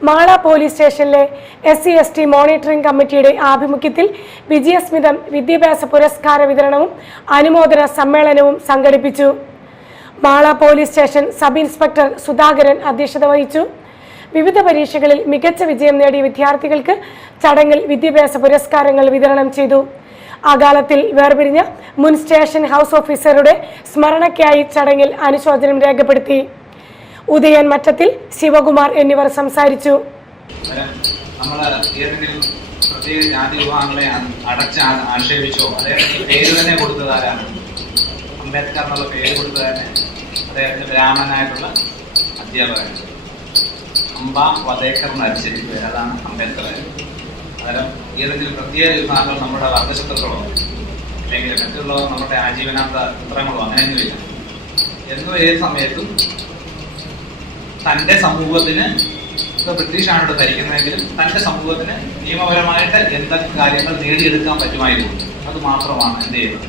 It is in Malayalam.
മാള പോലീസ് സ്റ്റേഷനിലെ SC/ST മോണിറ്ററിംഗ് കമ്മിറ്റിയുടെ ആഭിമുഖ്യത്തിൽ വിജയസ്മിതം വിദ്യാഭ്യാസ പുരസ്കാര വിതരണവും അനുമോദന സമ്മേളനവും സംഘടിപ്പിച്ചു. Mala police station sub inspector Sudhakaran അധ്യക്ഷത വഹിച്ചു. വിവിധ പരീക്ഷകളിൽ മികച്ച വിജയം നേടിയ വിദ്യാർത്ഥികൾക്ക് ചടങ്ങിൽ വിദ്യാഭ്യാസ പുരസ്കാരങ്ങൾ വിതരണം ചെയ്തു. അകാലത്തിൽ വേർപിരിഞ്ഞ മുൻ സ്റ്റേഷൻ ഹൗസ് ഓഫീസറുടെ സ്മരണയ്ക്കായി ചടങ്ങിൽ അനുശോചനം രേഖപ്പെടുത്തി. ഉദയൻ മറ്റത്തിൽ, ശിവകുമാർ എന്നിവർ സംസാരിച്ചു. പ്രത്യേക ജാതി വിഭാഗങ്ങളെ ആക്ഷേപിച്ചോ അദ്ദേഹത്തിന് പേര് തന്നെ കൊടുത്തതാരാണ്? അംബേദ്കർ എന്നുള്ള പേര് കൊടുത്തത് തന്നെ അദ്ദേഹത്തിന്റെ ബ്രാഹ്മണനായിട്ടുള്ള അധ്യാപകൻ അംബ വദേക്കർ നരിച്ചിരിക്കും പേര്, അതാണ് അംബേദ്കർ. അന്നേരം ഏതെങ്കിലും പ്രത്യേക വിഭാഗങ്ങൾ നമ്മുടെ വർഗശത്രുക്കളോ അല്ലെങ്കിൽ മറ്റുള്ളവർ നമ്മുടെ ആജീവനാന്ത പുത്രങ്ങളോ അങ്ങനെയൊന്നുമില്ല. എന്നും ഏത് സമയത്തും തൻ്റെ സമൂഹത്തിന്, ഇപ്പോൾ ബ്രിട്ടീഷാണ് ഇവിടെ ഭരിക്കുന്നതെങ്കിലും തൻ്റെ സമൂഹത്തിന് നിയമപരമായിട്ട് എന്തൊക്കെ കാര്യങ്ങൾ നേടിയെടുക്കാൻ പറ്റുമായിരുന്നു അത് മാത്രമാണ് എന്ത് ചെയ്യുന്നത്